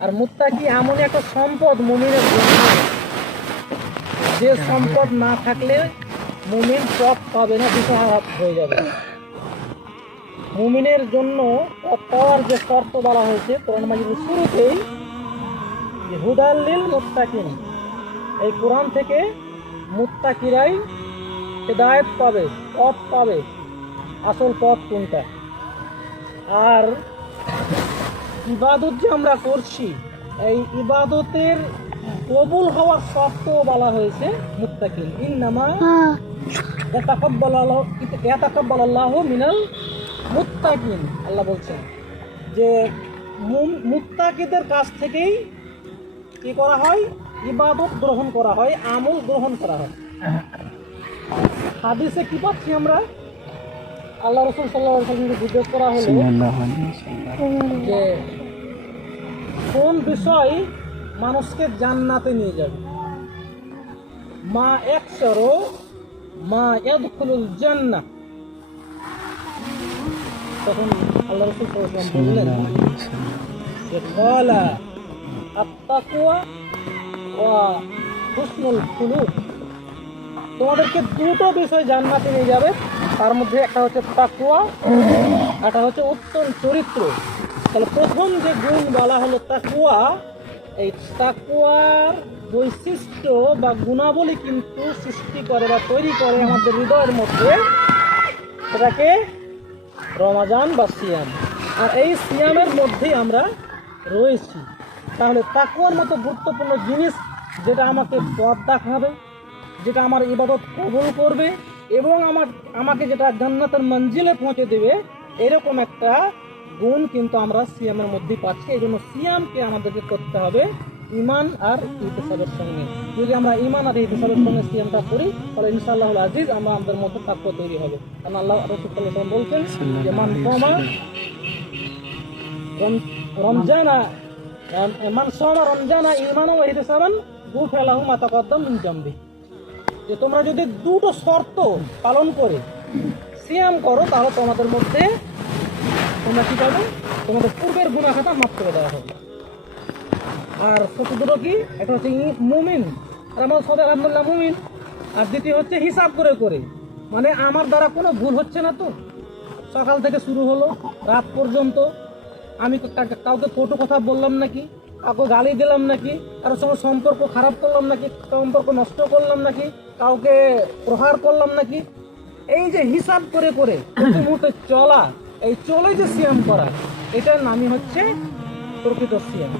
আর মুত্তাকি এমন একটা সম্পদ মুমিনের জন্য? যে সম্পদ না থাকলে মুমিন পথ পাবে না দিশাহারা হয়ে যাবে। মুমিনের জন্য পথ পাওয়ার যে শর্ত বলা হয়েছে, কোরআন মাজিদের শুরুতেই হুদাল্লিল মুত্তাকিন, এই কোরআন থেকে মুত্তাকিরাই হেদায়ত পাবে, পথ পাবে, আসল পথ কোনটা? আর ইবাদত যে আমরা করছি, এই ইবাদতের কবুল হওয়ার শর্ত বলা হয়েছে মুত্তাকিন ইন্নামা ইয়াতাকাব্বাল আল্লাহ মিনাল মুত্তাকিন, আল্লাহ বলছেন। যে মুত্তাকিদের কাছ থেকেই কি করা হয়? ইবাদত গ্রহণ করা হয়, আমল গ্রহণ করা হয়। হাদিসে কি পাচ্ছি আমরা? আল্লাহ রসুল সাল্লাহ সাল্লামকে জিজ্ঞেস করা হলো যে কোন বিষয় মানুষকে জান্নাতে নিয়ে যাবে? মা একশরো মা ইয়াদখুলুল জান্নাহ। তখন আল্লাহ রসুল বললেন যে কলা আত্তাকুয়া ওয়া হুসনুল খুলুক। তোমাদেরকে দুটো বিষয় জান্নাতে নিয়ে যাবে। তার মধ্যে একটা হচ্ছে তাকুয়া একটা হচ্ছে উত্তম চরিত্র। তাহলে প্রথম যে গুণ বলা হলো তাকুয়া এই তাকুয়ার বৈশিষ্ট্য বা গুণাবলী কিন্তু সৃষ্টি করে বা তৈরি করে আমাদের হৃদয়ের মধ্যে, সেটাকে রমাজান বা সিয়াম। আর এই সিয়ামের মধ্যেই আমরা রয়েছি। তাহলে তাকুয়ার মতো গুরুত্বপূর্ণ জিনিস যেটা আমাকে পথ দেখাবে, যেটা আমার ইবাদত কবুল করবে এবং আমার আমাকে যেটা জান্নাতের মঞ্জিলে পৌঁছে দেবে এরকম একটা গুণ কিন্তু আমরা সিয়ামের মধ্যে পাচ্ছি। এই জন্য সিয়ামকে আমাদেরকে করতে হবে ইমান আর ইতিসাবের সঙ্গে। যদি আমরা ইমান আর ইতিসাবের সঙ্গে সিয়ামটা করি তাহলে ইনশাআল্লাহ আজিজ আমরা আমাদের মধ্যে তাকুয়া তৈরি হবে। কারণ আল্লাহ রসুল্লাহ বলছেন যে মান কমা রম- রমজানা মান সোমা রমজানা ইমান ও ইহতিসাবান গুফালাহু মা তাকাদ্দাম মিন জামবি যে তোমরা যদি দুটো শর্ত পালন করে সিয়াম করো, তাহলে তোমাদের মধ্যে তোমরা কি পাবে? তোমাদের পূর্বের গুণা খাতা মাফ করে দেওয়া হবে। আর শর্ত দুটো কি? একটা হচ্ছে মুমিন, আর আমার সবাই আলহামদুলিল্লাহ মুমিন। আর দ্বিতীয় হচ্ছে হিসাব করে করে। মানে আমার দ্বারা কোনো ভুল হচ্ছে না তো। সকাল থেকে শুরু হলো, রাত পর্যন্ত। আমি কাউকে কটু কথা বললাম নাকি? কাউকে গালি দিলাম নাকি? কারোর সঙ্গে সম্পর্ক খারাপ করলাম নাকি? সম্পর্ক নষ্ট করলাম নাকি? কাউকে প্রহার করলাম নাকি? এই যে হিসাব করে করে মুহূর্তে চলা, এই চলে যে সিয়াম করা, এটার নামই হচ্ছে প্রকৃত সিয়াম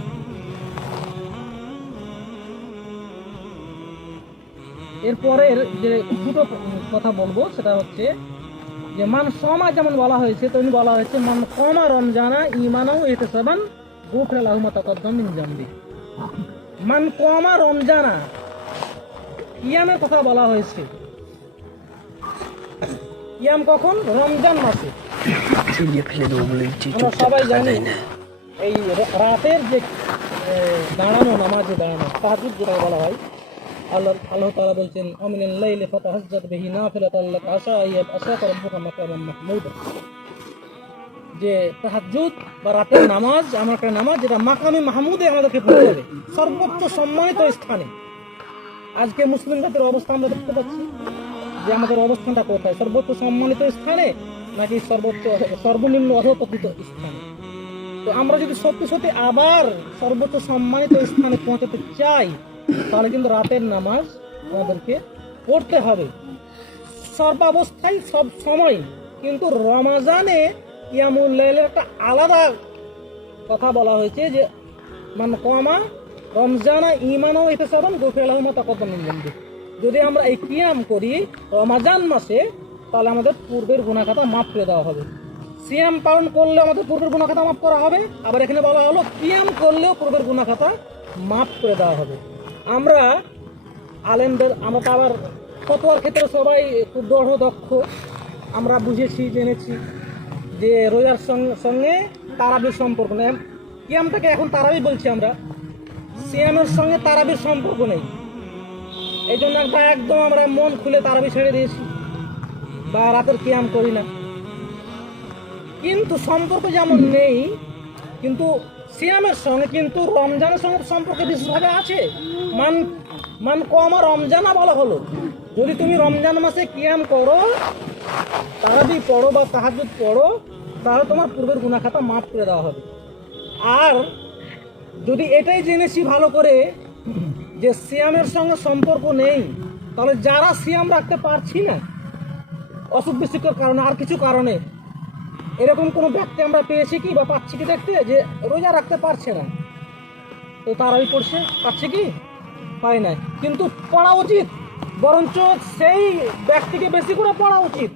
এরপরের যে দুটো কথা বলব, সেটা হচ্ছে যে মান সমা যেমন বলা হয়েছে, তেমনি বলা হয়েছে মান কমা রমজানা ইমানও এতে সেবান গুফর আহমদ তকদ্দম মিন জামবি। মান কমা রমজানা ইয়ামের কথা বলা হয়েছে। ইয়াম কখন? রমজান মাসে। আমরা সবাই জানি এই রাতের যে দাঁড়ানো নামাজে দাঁড়ানো তাহাজুদ যেটা বলা হয় আল্লাহ আল্লাহ তাআলা বলছেন লাইলি ফাতাহাজ্জাত বিহি লাক আশা মাহমুদা। যে তাহাজ্জুদ বা রাতের নামাজ আমার একটা নামাজ যেটা মাকামে মাহমুদে আমাদেরকে পৌঁছাবে সর্বোচ্চ সম্মানিত স্থানে। আজকে মুসলিম জাতির অবস্থা আমরা দেখতে পাচ্ছি যে আমাদের অবস্থানটা কোথায়? সর্বোচ্চ সম্মানিত স্থানে নাকি সর্বোচ্চ, সর্বনিম্ন অধপতিত স্থানে? তো আমরা যদি সত্যি সত্যি আবার সর্বোচ্চ সম্মানিত স্থানে পৌঁছাতে চাই, তাহলে কিন্তু রাতের নামাজ আমাদেরকে পড়তে হবে। সর্বাবস্থায় সব সময় কিন্তু রমাজানে ইয়ামুল একটা আলাদা কথা বলা হয়েছে যে, মান কমা রমজানা ইমানও ইহতিসাবান গফির আলহমা মিন জামবি। যদি আমরা এই কিয়াম করি, রমাজান মাসে, তাহলে আমাদের পূর্বের গুণাখাতা মাফ করে দেওয়া হবে। সিয়াম পালন করলে আমাদের পূর্বের গুণাখাতা মাফ করা হবে, আবার এখানে বলা হলো, কিয়াম করলেও পূর্বের গুণাখাতা মাফ করে দেওয়া হবে। আমরা আলেমদের, আমরা তো আবার ফতোয়ার ক্ষেত্রে সবাই খুব দৃঢ় দক্ষ। আমরা বুঝেছি, জেনেছি যে রোজার সঙ্গে সঙ্গে তারাবির সম্পর্ক। নেই কিয়ামটাকে এখন তারাবি বলছি আমরা। সিয়ামের সঙ্গে তারাবির সম্পর্ক নেই। এই জন্য একটা একদম আমরা মন খুলে তারাবি ছেড়ে দিয়েছি। বা রাতের কিয়াম করি না। কিন্তু সম্পর্ক যেমন নেই, কিন্তু সিয়ামের সঙ্গে কিন্তু রমজানের সঙ্গে সম্পর্ক বিশেষভাবে আছে। মান মান কমা রমজানা বলা হলো। যদি তুমি রমজান মাসে কিয়াম করো, তারাবি পড়ো বা তাহাজুদ পড়ো, তাহলে তোমার পূর্বের গুণাখাতা মাফ করে দেওয়া হবে। আর যদি এটাই জেনেছি ভালো করে যে সিয়ামের সঙ্গে সম্পর্ক নেই, তাহলে যারা সিয়াম রাখতে পারছি না, অসুখ বিসুখের কারণে, আর কিছু কারণে, এরকম কোনো ব্যক্তি আমরা পেয়েছি কি বা পাচ্ছি কি দেখতে? যে রোজা রাখতে পারছে না। তো তারাই পড়ছে, পাচ্ছে কি? পায় না কিন্তু পড়া উচিত, বরঞ্চ সেই ব্যক্তিকে বেশি করে পড়া উচিত,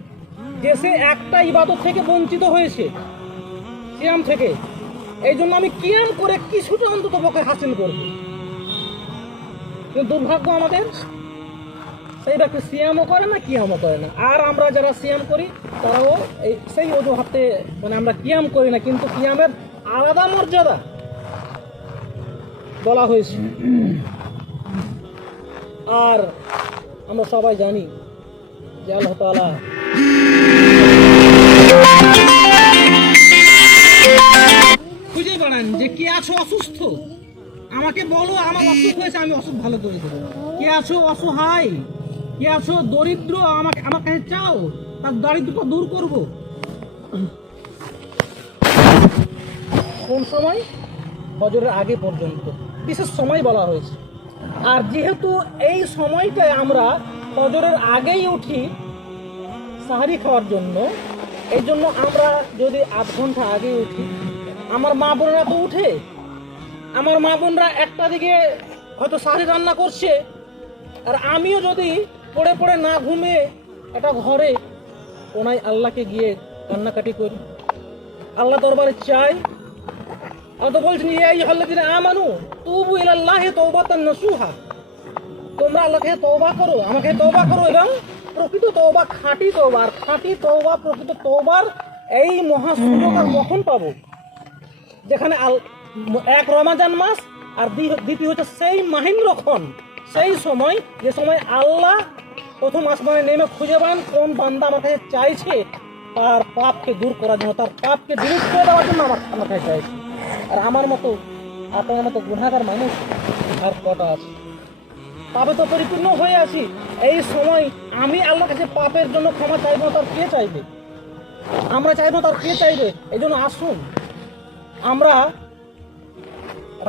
যে সে একটা ইবাদত থেকে বঞ্চিত হয়েছে, সিয়াম থেকে। এই জন্য আমি কিয়াম করে কিছুটা অন্তত পক্ষে হাসিল করব। কিন্তু দুর্ভাগ্য আমাদের, সেই ব্যক্তি সিয়ামও করে না, কিয়ামও করে না। আর আমরা যারা সিয়াম করি, তারাও এই সেই অজুহাতে মানে আমরা কিয়াম করি না, কিন্তু কিয়ামের আলাদা মর্যাদা বলা হয়েছে। আর আমরা সবাই জানি যে আল্লাহ তাআলা খুঁজে যে কে আছো অসুস্থ? আমাকে বলো, আমার অসুখ হয়েছে, আমি অসুখ ভালো করে দেবো কে আছো অসহায়? কে আছো দরিদ্র? আমাকে আমার কাছে চাও, তার দারিদ্রতা দূর করব। কোন সময়? হজরের আগে পর্যন্ত। বিশেষ সময় বলা হয়েছে। আর যেহেতু এই সময়টায় আমরা হজরের আগেই উঠি সাহারি খাওয়ার জন্য এই জন্য আমরা যদি আধ ঘণ্টা আগে উঠি আমার মা বোনরা তো উঠে। আমার মা বোনরা একটা দিকে হয়তো শাড়ি রান্না করছে, আর আমিও যদি পড়ে পড়ে না ঘুমে একটা ঘরে কোনায় আল্লাহকে গিয়ে কান্নাকাটি করি। আল্লাহ দরবারে চাই। আমি তো বলছেন এই আল্লাহ আমানু, তুবু ইলাল্লাহি তওবাতান নাসুহা। তোমরা আল্লাহকে তওবা করো, আমাকে তওবা করো এবং প্রকৃত তওবা, খাঁটি তওবা খাঁটি তওবা, প্রকৃত তওবার এই মহা কখন পাবো? যেখানে আল- এক রমাজান মাস আর দ্বি- দ্বিতীয় হচ্ছে সেই মাহিন্দ্রক্ষণ সেই সময়, যে সময় আল্লাহ প্রথম আসমানে নেমে খুঁজে পান কোন বান্দা আমার কাছে চাইছে, তার পাপকে দূর করার জন্য, তার পাপকে দূর করে দেওয়ার জন্য আমার আমার কাছে চাইছে। আর আমার মতো আপনার মতো গুণাগার মানুষ আর কটা আছে? পাপে তো পরিপূর্ণ হয়ে আছি। এই সময় আমি আল্লাহর কাছে পাপের জন্য ক্ষমা চাইব তার কে চাইবে? আমরা চাইব তার কে চাইবে? এই জন্য আসুন। আমরা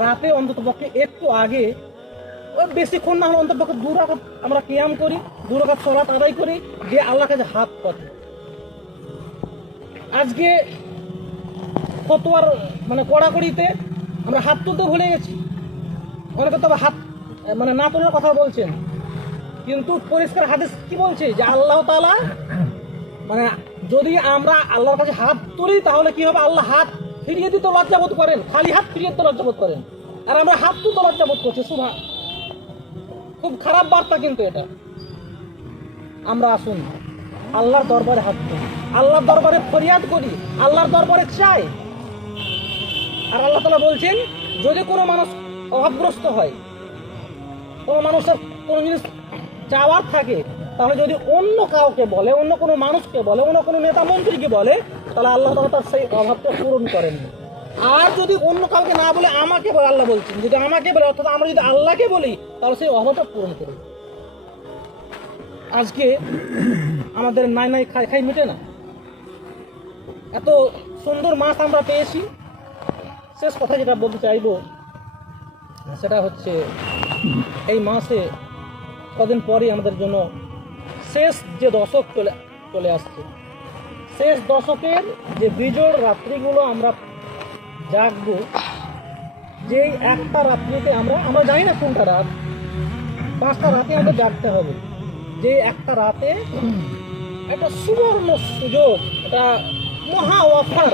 রাতে অন্তত পক্ষে একটু আগে বেশিক্ষণ না হলে অন্তত পক্ষে দু রাখাত আমরা কিয়াম করি, দু রাখাত সলাত আদায় করি, দিয়ে আল্লাহ কাছে হাত পাতি আজকে ফতোয়ার মানে কড়াকড়িতে আমরা হাত তুলতে ভুলে গেছি। অনেকে তবে হাত মানে না তোলার কথা বলছেন। কিন্তু পরিষ্কার হাদিস কি বলছে? যে আল্লাহ তাআলা মানে যদি আমরা আল্লাহর কাছে হাত তুলি, তাহলে কি হবে? আল্লাহ হাত ফিরিয়ে দিতে লজ্জাবোধ করেন, খালি হাত ফিরিয়ে দিতে লজ্জাবোধ করেন। আর আমরা হাত তুলতে লজ্জাবোধ করছি শুভা খুব খারাপ বার্তা কিন্তু এটা। আমরা আসুন, আল্লাহর দরবারে হাত তুলি। আল্লাহর দরবারে ফরিয়াদ করি, আল্লাহর দরবারে চাই। আর আল্লাহ তালা বলছেন, যদি কোনো মানুষ অভাবগ্রস্ত হয়, কোনো মানুষের কোনো জিনিস চাওয়ার থাকে তাহলে যদি অন্য কাউকে বলে, অন্য কোনো মানুষকে বলে, অন্য কোনো নেতা মন্ত্রীকে বলে, তাহলে আল্লাহ তালা তার সেই অভাবটা পূরণ করেন। আর যদি অন্য কাউকে না বলে, আমাকে বলে, আল্লাহ বলছেন, যদি আমাকে বলে, অর্থাৎ আমরা যদি আল্লাহকে বলি, তাহলে সেই অভাবটা পূরণ করবে। আজকে আমাদের নাই নাই খাই খাই মিটে না? এত সুন্দর মাছ আমরা পেয়েছি। শেষ কথা যেটা বলতে চাইব, সেটা হচ্ছে, এই মাসে কদিন পরই আমাদের জন্য শেষ যে দশক চলে চলে আসছে। শেষ দশকের যে বিজোড় রাত্রিগুলো আমরা জাগবো, যেই একটা রাত্রিতে আমরা আমরা জানি না কোনটা রাত, পাঁচটা রাতে আমাদের জাগতে হবে। যে একটা রাতে একটা সুবর্ণ সুযোগ, একটা মহা অফার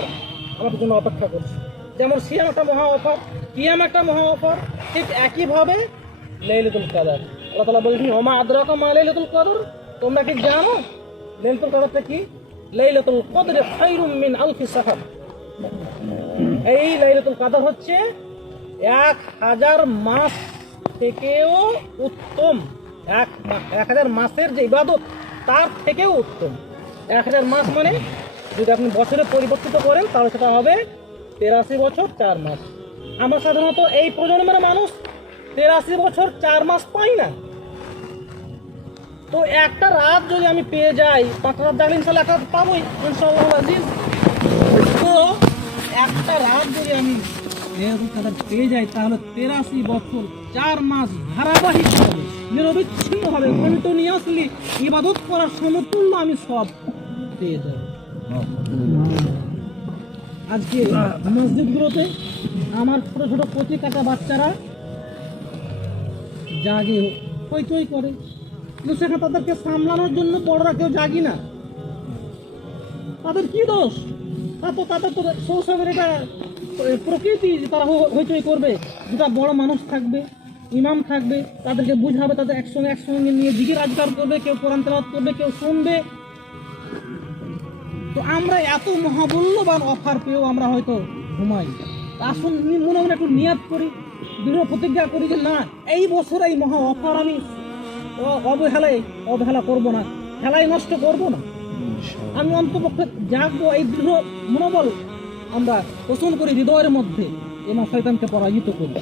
আমাদের জন্য অপেক্ষা করছে। যেমন সিয়াম একটা মহা অফার, কিয়াম একটা মহা অফার, ঠিক একইভাবে লাইলাতুল কাদার। আল্লাহ তালা বলছেন, ওমা আদ্রাকা মা লাইলাতুল কদর? তোমরা কি জানো? লাইলাতুল কদরটা কি? লাইলাতুল কদরে খায়রুম মিন আলফি সাহাব এই লাইলাতুল কাদর হচ্ছে এক হাজার মাস থেকেও উত্তম। এক এক হাজার মাসের যে ইবাদত, তার থেকেও উত্তম। এক হাজার মাস মানে যদি আপনি বছরে পরিবর্তিত করেন, তাহলে সেটা হবে তেরাশি বছর চার মাস। আমরা সাধারণত এই প্রজন্মের মানুষ তেরাশি বছর চার মাস পাই না। তো একটা রাত যদি আমি পেয়ে যাই, পাঁচ রাত জাগলে ইনশাল্লাহ একটা রাত পাবোই ইনশাল্লাহ আজিজ। তো একটা রাত যদি আমি পেয়ে যাই, তাহলে তেরাশি বছর, চার মাস ধারাবাহিকভাবে নিরবিচ্ছিন্নভাবে কন্টিনিউয়াসলি ইবাদত করার সমতুল্য আমি সব পেয়ে যাব আজকে মসজিদগুলোতে আমার ছোট ছোট কচি কাটা বাচ্চারা জাগে হইচই করে। কিন্তু সেখানে তাদেরকে সামলানোর জন্য বড়রা কেউ জাগি না। তাদের কি দোষ? তা তো তাদের তো শৌশবের এটা প্রকৃতি তারা হই- হইচই করবে যেটা বড় মানুষ থাকবে, ইমাম থাকবে, তাদেরকে বুঝাবে, তাদের একসঙ্গে একসঙ্গে নিয়ে জিগির আজগার করবে, কেউ কোরআন তেলাওয়াত করবে, কেউ শুনবে। তো আমরা এত মহামূল্যবান অফার পেয়েও আমরা হয়তো ঘুমাই। আসুন মনে মনে একটু নিয়াত করি, দৃঢ় প্রতিজ্ঞা করি যে না, এই বছর এই মহা অফার আমি অবহেলায় অবহেলা করব না। খেলায় নষ্ট করব না। আমি অন্তপক্ষে জাগবো এই দৃঢ় মনোবল আমরা পোষণ করি হৃদয়ের মধ্যে এবং শয়তানকে পরাজিত করি।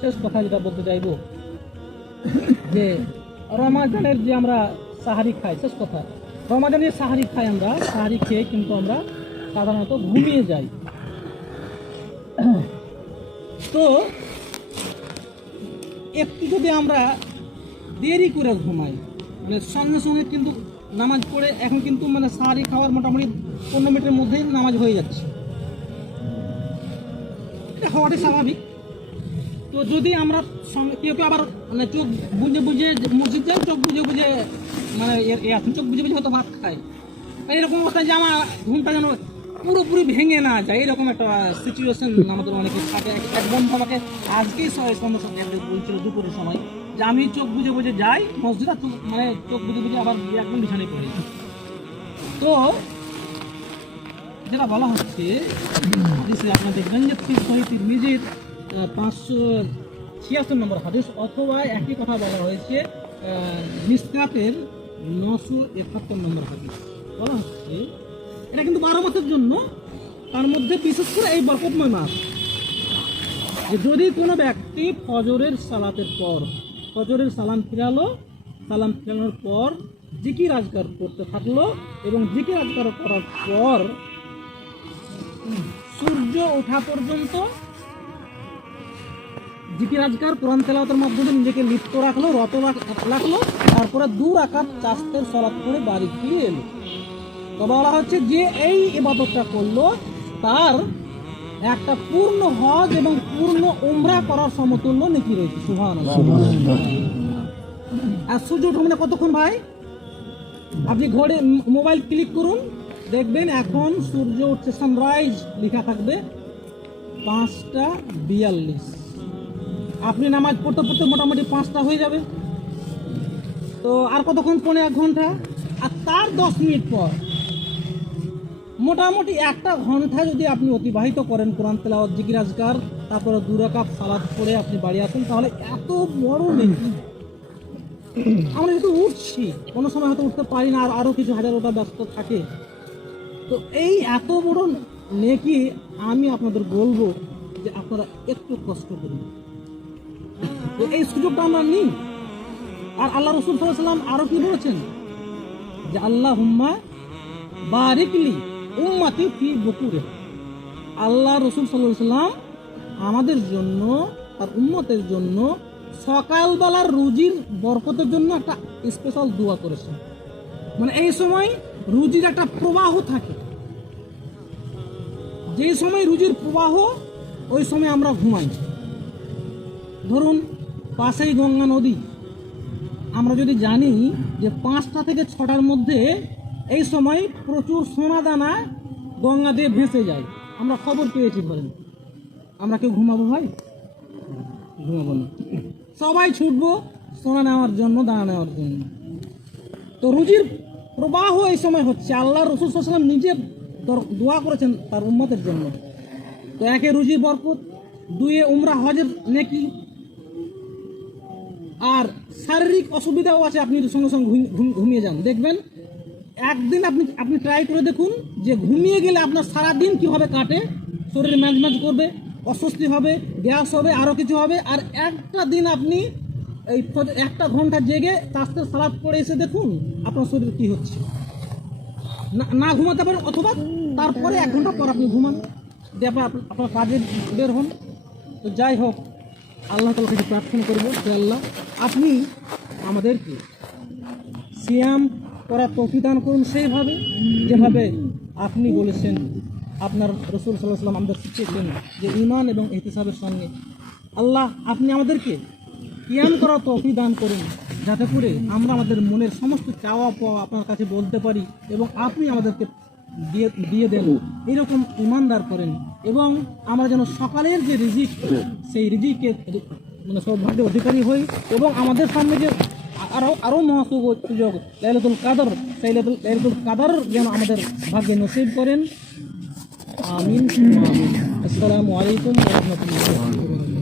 শেষ কথা যেটা বলতে চাইব যে রমাজানের যে আমরা সাহারি খাই শেষ কথা রমাজানের সাহারি খাই আমরা সাহারি খেয়ে কিন্তু আমরা সাধারণত ঘুমিয়ে যাই। তো একটু যদি আমরা দেরি করে ঘুমাই। মানে সঙ্গে সঙ্গে কিন্তু নামাজ পড়ে এখন কিন্তু মানে সাহারি খাওয়ার মোটামুটি পনেরো মিনিটের মধ্যেই নামাজ হয়ে যাচ্ছে। এটা হওয়াটাই স্বাভাবিক। তো যদি আমরা কেউ কেউ আবার মানে চোখ বুঝে বুঝে মসজিদ যাও চোখ বুঝে বুঝে মানে আছে, চোখ বুঝে বুঝে হয়তো ভাত খায়। এইরকম অবস্থায় যে আমার ঘুমটা যেন পুরোপুরি ভেঙে না যায় এরকম একটা সিচুয়েশন আমাদের অনেকে থাকে। একদম আমাকে আজকেই সমস্যা বলছিল দুপুরের সময়। যে আমি চোখ বুঝে বুঝে যাই মসজিদ আর মানে চোখ বুঝে বুঝে আবার একদম বিছানায় পড়ি। তো যেটা বলা হচ্ছে, হাদিসে আপনারা দেখবেন যে সহি তিরমিজির পাঁচশো ছিয়াত্তর নম্বর হাদিস, অথবা একই কথা বলা হয়েছে মিসকাতের নশো একাত্তর নম্বর হাদিস। বলা হচ্ছে, এটা কিন্তু বারো মাসের জন্য, তার মধ্যে বিশেষ করে এই বরকতময় মাস যদি কোনো ব্যক্তি ফজরের সালাতের পর ফজরের সালাম ফিরালো। সালাম ফিরানোর পর জিকির আজকার করতে থাকল এবং জিকির আজকার করার পর সূর্য ওঠা পর্যন্ত জিকির আজকার কোরআন তেলাওয়াতের মাধ্যমে নিজেকে লিপ্ত রাখল, রত রাখ- রাখল, তারপরে দু রাকাত চাস্তের সলাৎ করে বাড়ি ফিরে এলো। তো বলা হচ্ছে যে এই ইবাদতটা করল, তার একটা পূর্ণ হজ এবং পূর্ণ উমরা করার সমতুল্য নেকি রয়েছে। সুহান আর সূর্য ওঠা মানে কতক্ষণ ভাই? আপনি ঘরে মোবাইল ক্লিক করুন দেখবেন এখন সূর্য উঠছে সানরাইজ লেখা থাকবে পাঁচটা বিয়াল্লিশ। আপনি নামাজ পড়তে পড়তে মোটামুটি পাঁচটা হয়ে যাবে। তো আর কতক্ষণ? পৌনে এক ঘণ্টা। আর তার দশ মিনিট পর মোটামুটি একটা ঘণ্টা যদি আপনি অতিবাহিত করেন কোরআন তেলাওয়াত জিকির আজকার তারপরে দুরাকাত সালাদ করে আপনি বাড়ি আসেন, তাহলে এত বড় নেকি। আমরা যেহেতু উঠছি, কোনো সময় হয়তো উঠতে পারি না, আর আরও কিছু হাজারোটা ব্যস্ত থাকে। তো এই এত বড় নেকি আমি আপনাদের বলব যে আপনারা একটু কষ্ট করুন। তো এই সুযোগটা আমরা নিই। আর আল্লাহ রসুল সাল্লাম আরও কি বলেছেন? যে আল্লাহ হুম্মা বারিকলি উম্মাতি ফি বকুরে? আল্লাহ রসুল সাল্লাহ সাল্লাম আমাদের জন্য আর উম্মতের জন্য সকালবেলার রুজির বরকতের জন্য একটা স্পেশাল দোয়া করেছেন। মানে এই সময় রুজির একটা প্রবাহ থাকে। যে সময় রুজির প্রবাহ, ওই সময় আমরা ঘুমাই। ধরুন, পাশেই গঙ্গা নদী। আমরা যদি জানি যে পাঁচটা থেকে ছটার মধ্যে এই সময় প্রচুর সোনা দানা গঙ্গা দিয়ে ভেসে যায়। আমরা খবর পেয়েছি ধরেন আমরা কেউ ঘুমাবো ভাই? ঘুমাবো না। সবাই ছুটবো সোনা নেওয়ার জন্য, দানা নেওয়ার জন্য। তো রুজির প্রবাহ এই সময় হচ্ছে। আল্লাহ রসুল সাল্লাম নিজে দোয়া করেছেন তার উম্মতের জন্য। তো একে রুজির বরকত, দুয়ে উমরা, হজের নেকি, আর শারীরিক অসুবিধাও আছে। আপনি সঙ্গে সঙ্গে ঘুম- ঘুম- ঘুমিয়ে যান। দেখবেন একদিন আপনি আপনি ট্রাই করে দেখুন যে ঘুমিয়ে গেলে আপনার সারা দিন কীভাবে কাটে, শরীর ম্যাজ ম্যাজ করবে, অস্বস্তি হবে, গ্যাস হবে আরও কিছু হবে, আর একটা দিন আপনি এই একটা ঘণ্টা জেগে তাস্তে সালাদ পড়ে এসে দেখুন আপনার শরীর কী হচ্ছে। না- ঘুমাতে পারেন, অথবা তারপরে এক ঘণ্টা পর আপনি ঘুমান। দিয়ে আপনার আপনার কাজে বের হন। তো যাই হোক, আল্লাহ তালা কাছে প্রার্থনা করব আল্লাহ আপনি আমাদেরকে সিয়াম করার তৌফিক দান করুন সেইভাবে, যেভাবে আপনি বলেছেন, আপনার রসুল সাল্লাহ সাল্লাম আমাদের শিখিয়েছেন যে ইমান এবং এহতিসাবের সঙ্গে। আল্লাহ, আপনি আমাদেরকে কিয়াম করার তৌফিক দান করুন, যাতে করে আমরা আমাদের মনের সমস্ত চাওয়া পাওয়া আপনার কাছে বলতে পারি এবং আপনি আমাদেরকে দিয়ে দিয়ে দেন। এরকম ইমানদার করেন এবং আমরা যেন সকালের যে রিজিক, সেই রিজিকে মানে সৌভাগ্যের অধিকারী হই এবং আমাদের সামনে যে আরও আরও মহাসুযোগ সুযোগ। লাইলাতুল কাদর সেই লাইলাতুল কাদর যেন আমাদের ভাগ্যে নসিব করেন। আমিন আসসালামু আলাইকুম রাহমাতুল্লাহি